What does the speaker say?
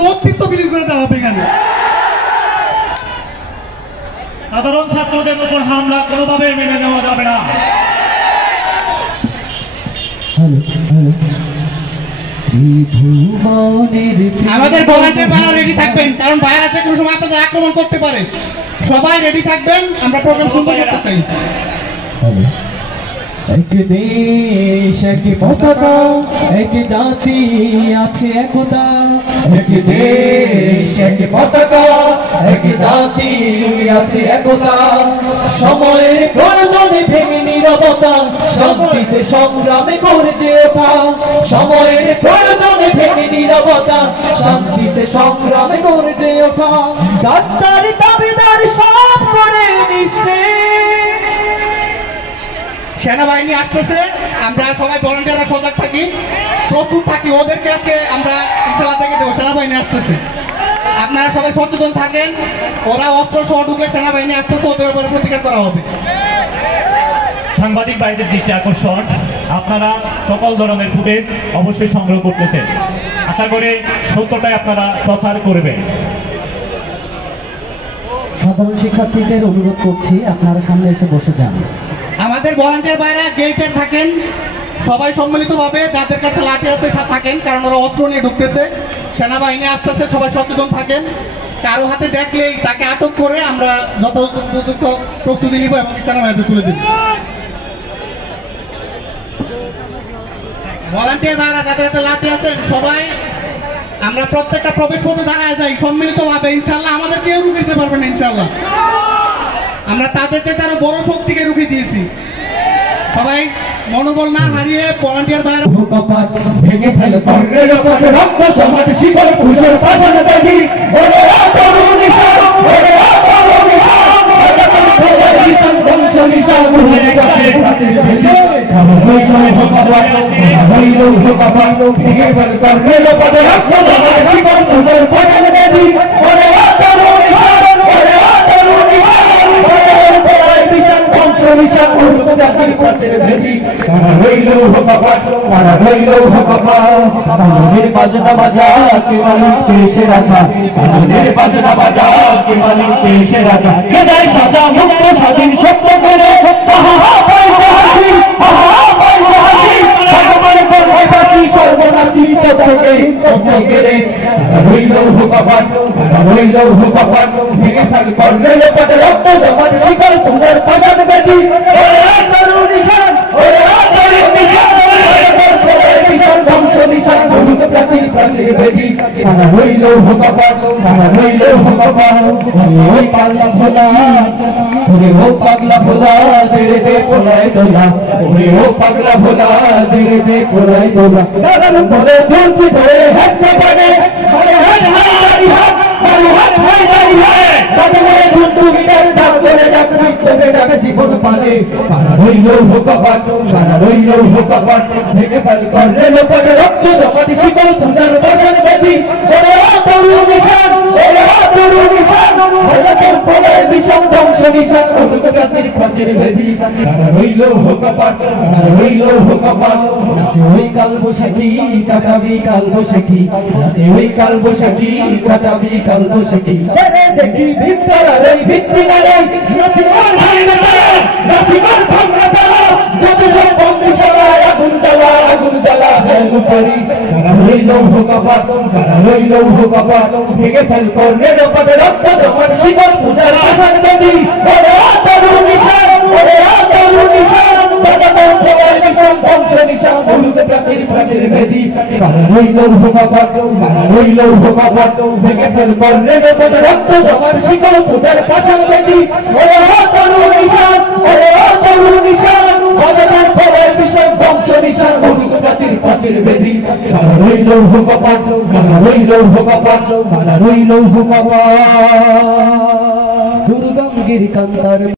ওদের অস্তিত্ব বিলীন করে দেওয়া হবে এখানে। সাধারণ ছাত্রদের উপর হামলা কোনোভাবে মেনে নেওয়া যাবে না। আমাদের ভলান্টিয়ার ভাইরা রেডি থাকবেন, কারণ ভাইরা যে কোনো সময় আপনাদের আক্রমণ করতে পারে। সবাই রেডি থাকবেন, আমরা প্রোগ্রাম সুন্দর করতে চাই। এক দেশ এক পতাকা, এক জাতি আছে একতা। এক দেশ এক পতাকা, এক জাতি আছে একতা। সময়ের প্রয়োজনে ভেঙে নীরবতা, শান্তিতে সংগ্রামে গর্জে ওঠা। সময়ের প্রয়োজনে ভেঙে নীরবতা, শান্তিতে সংগ্রামে গর্জে ওঠা। গাদ্দার দাবিদার সব করে নিঃশেষ। সেনাবাহিনী আসতেছে, আমরা সবাই ভলান্টিয়াররা সজাগ থাকি, প্রস্তুত থাকি। ওদেরকে আজকে আমরা ইনশাআল্লাহ দেখে দেবো। সেনাবাহিনী আসতেছে, আপনারা সবাই সচেতন থাকেন। ওরা অস্ত্র সহ ঢুকলে সেনাবাহিনী আসতেছে, ওদের উপরে প্রতিকার করা হবে। সাংবাদিক ভাইদের দৃষ্টি আকর্ষণ, আপনারা সকল ধরনের ফুটেজ অবশ্যই সংগ্রহ করতেছেন। আশা করি সত্যটাই আপনারা প্রচার করবেন। সাধারণ শিক্ষার্থীদের অনুরোধ করছি, আপনারা সামনে এসে বসে যান। আমাদের ভলান্টিয়ার ভাইরা গেটে থাকেন, সবাই সম্মিলিতভাবে যাদের কাছে লাঠি আছে থাকেন, কারণ ওরা অস্ত্র নিয়ে ঢুকতেছে। সেনাবাহিনী আসতেছে, সবাই সচেতন থাকেন। কারো হাতে দেখলেই তাকে আটক করে আমরা যথোপযুক্ত প্রস্তুতি নিব এবং সেনাবাহিনীতে তুলে দেব। ভলান্টিয়ার ভাইরা যাদের হাতে লাঠি আছেন, সবাই আমরা প্রত্যেকটা প্রবেশ পথে দাঁড়ায় যাই সম্মিলিতভাবে। ইনশাল্লাহ আমাদের কেউ রুখে দিতে পারবে না। ইনশাল্লাহ আমরা তাদের চেয়ে আরো বড় শক্তিকে রুখে দিয়েছি। সবাই মনোবল না হারিয়ে ভলান্টিয়ার ভাইরা ভেঙে ফেল কর্ণের রক্ত রক্ত সমাজ শিকল পূজার পাশান বাঁধি। ওরে তরুণ নিশান, ওরে তরুণ নিশান, আজাদের ভোরের নিশান ধ্বংস নিশান ভুলের কাছে প্রাচীর ভেজে হইল ভগবান, হইল ভগবান। ভেঙে ফেল কর্ণের রক্ত সমাজ শিকল পূজার পাশান বাঁধি। ওরে তরুণ নিশান, ওরে তরুণ নিশান, আজাদের ভোরের নিশান ধ্বংস নিশান প্রাচীর প্রাচীর ভেদি। তারা রইল ভগবান, তারা রইল ভগবান। তাজনের বাজনা বাজা কে মালিক দেশে রাজা, তাজনের বাজনা বাজা কে মালিক দেশে রাজা। হৃদয় সাজা মুক্ত স্বাধীন সত্য করে, আহা পাইছে হাসি, আহা পাইছে হাসি। ভগবান বলে বাসি সর্বনাশী সত্যকে সত্যকে। তারা রইল ভগবান, তারা রইল ভগবান। ভেঙে ফেল কর্ণের পটে রক্ত জমাট শিকল পূজার পাশান বেদি। প্রাচীর বেদি তারা রইল ভগবান, তারা রইল ভগবান। ওই পাগলা ভোলা, ওরে ও পাগলা ভোলা, দেরে দে পোলায় দোলা। ওরে ও পাগলা ভোলা, দেরে দে পোলায় দোলা। দাঁড়ান ধরে ঝুলছি ধরে হাসতে পারে, আরে হাত হাই দাড়ি হাত, আরে হাত হাই দাড়ি হাত। দাদা বন্ধু মিটার ডাক করে ডাক মৃত্যুকে ডাক জীবন পারে। তারা রইল ভগবান, তারা রইল ভগবান। ভেঙে ফেল কর্ণের পটে রক্ত জমাটি শিকল পূজার পাশান বেদি। ওরে তরুণ নিশান, ওরে তরুণ নিশান, আজাদের ভোরের বিষম ধ্বংস নিশান প্রাচীর প্রাচীর বেদি। তারা রইল ভগবান, তারা রইল ভগবান। নাচে ওই কাল বৈশাখী, কাটাবি কাল বৈশাখী। নাচে ওই কাল বৈশাখী, কাটাবি কাল বৈশাখী। দেখি ভিতরার এই ভিত্তি নারে, লাঠিমার ভাঙনা তারা, লাঠিমার ভাঙনা তারা। যত সব বন্দি সবাই আগুন জ্বালা, আগুন জ্বালা হেল করি। তারা রইল ভগবান, তারা রইল ভগবান। ভেঙে ফেল কর্ণের পটে রক্ত জমাট শিকল পূজার পাশান বেদি। ওরে তরুণ নিশান, ওরে তরুণ নিশান, আজাদের ভোরের বিষম ধ্বংস নিশান প্রাচীর প্রাচীর বেদি। তারা রইল ভগবান, তারা রইল ভগবান। ভেঙে ফেল কর্ণের পটে রক্ত জমাট শিকল পূজার পাশান বেদি। ওরে তরুণ নিশান, ওরে তরুণ নিশান, আজাদের ভোরের বিষম ধ্বংস নিশান প্রাচীর প্রাচীর বেদি। তারা রইল ভগবান, তারা রইল ভগবান, তারা রইল ভগবান। দুর্গম গিরি কান্তার